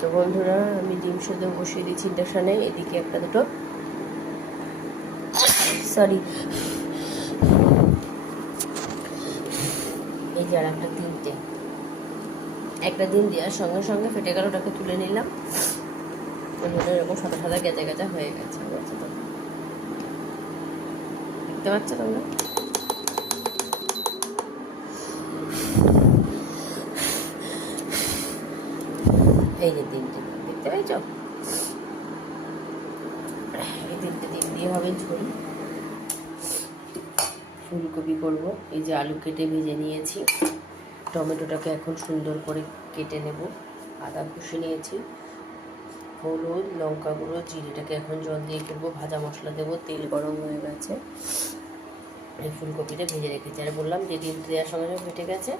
তো বন্ধুরা, আমি ডিম সেদ্ধ বসিয়ে দিচ্ছি ইন্ডাকশানে। এদিকে একটা দুটো সরি এই যে আর একটা ডিম দেওয়ার সঙ্গে সঙ্গে ফেটে গেল, ওটাকে তুলে নিলাম। এরকম সাদা সাদা গেঁচা গেঁচা হয়ে গেছে। দেখতে পাচ্ছ তোমরা? এই যে ডিমটি দেখতে পাইছ? এই তিনটে ডিম দিয়ে হবে ঝোল। ফুলকপি করব। এই যে আলু কেটে ভেজে নিয়েছি, টমেটোটাকে এখন সুন্দর করে কেটে নেব, আদা কষে নিয়েছি, হলুদ, লঙ্কা গুঁড়ো, জিরেটাকে এখন জল দিয়ে করবো, ভাজা মশলা দেবো, তেল গরম হয়ে গেছে। এই ফুলকপিটা ভেজে রেখেছি, আর বললাম যে ডিম দেওয়ার সঙ্গে সঙ্গে ফেটে গেছে।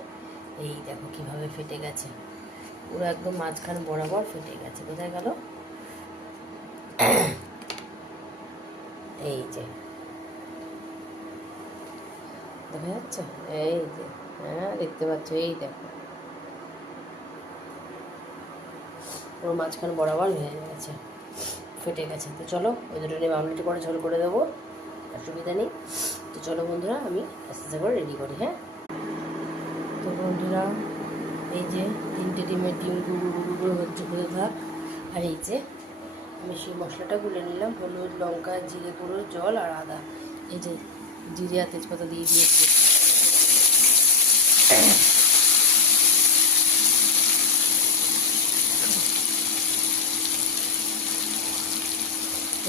এই দেখো কীভাবে ফেটে গেছে, পুরো একদম মাঝখান বরাবর ফেটে গেছে। কোথায় গেল? এই যে দেখা যাচ্ছে, এই যে, হ্যাঁ দেখতে পাচ্ছ, এই দেখো পুরো মাঝখান বরাবর হয়ে গেছে, ফেটে গেছে। তো চলো ওই দুটো নিয়ে আমলেট করে ঝোল করে দেবো, অসুবিধা নেই। তো চলো বন্ধুরা, আমি আস্তে আস্তে করে রেডি করি। হ্যাঁ, তো বন্ধুরা, এই যে তিনটে ডিমের ডিম গুঁড়ো গুঁড়ো গুঁড়ো হচ্ছে, করে থাক। আর এই যে আমি সেই মশলাটা গুলে নিলাম, হলুদ, লঙ্কা, জিরে গুঁড়ো, জল আর আদা। এই যে জিরে আর তেজপাতা দিয়ে দিয়েছি।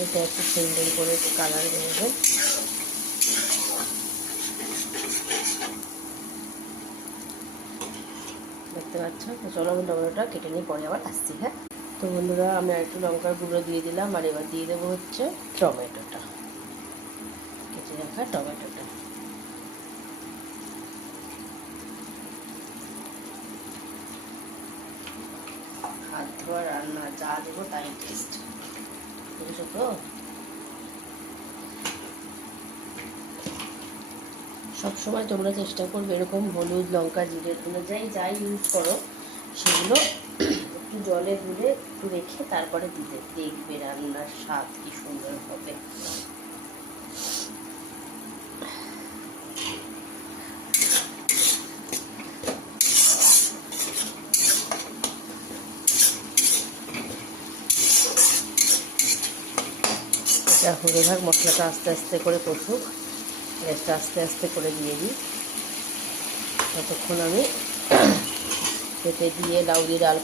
এটা একটু সুন্দর করে একটু কালার দেবো। দেখতে পাচ্ছ? তো চলো আমি টমেটোটা কেটে নিয়ে পরে আবার আসছি। হ্যাঁ, তো বন্ধুরা, আমি আর একটু লঙ্কার গুঁড়ো দিয়ে দিলাম, আর এবার দিয়ে দেবো হচ্ছে টমেটোটা, কেটে রাখা টমেটোটা। হাত ধোয়া রান্না, যা দেবো তাই টেস্ট, বুঝেছো তো? সবসময় তোমরা চেষ্টা করবে এরকম হলুদ, লঙ্কা, জিরে অনুযায়ী যাই ইউজ করো সেগুলো একটু জলে গুলে একটু রেখে তারপরে দিতে, দেখবে রান্নার স্বাদ কি সুন্দর হবে। এটা হয়ে থাক, মশলাটা আস্তে আস্তে করে কষুক, গ্যাসটা আস্তে আস্তে করে দিয়ে দিই। ততক্ষণ আমি পেঁপে দিয়ে লাউ দিয়ে ডাল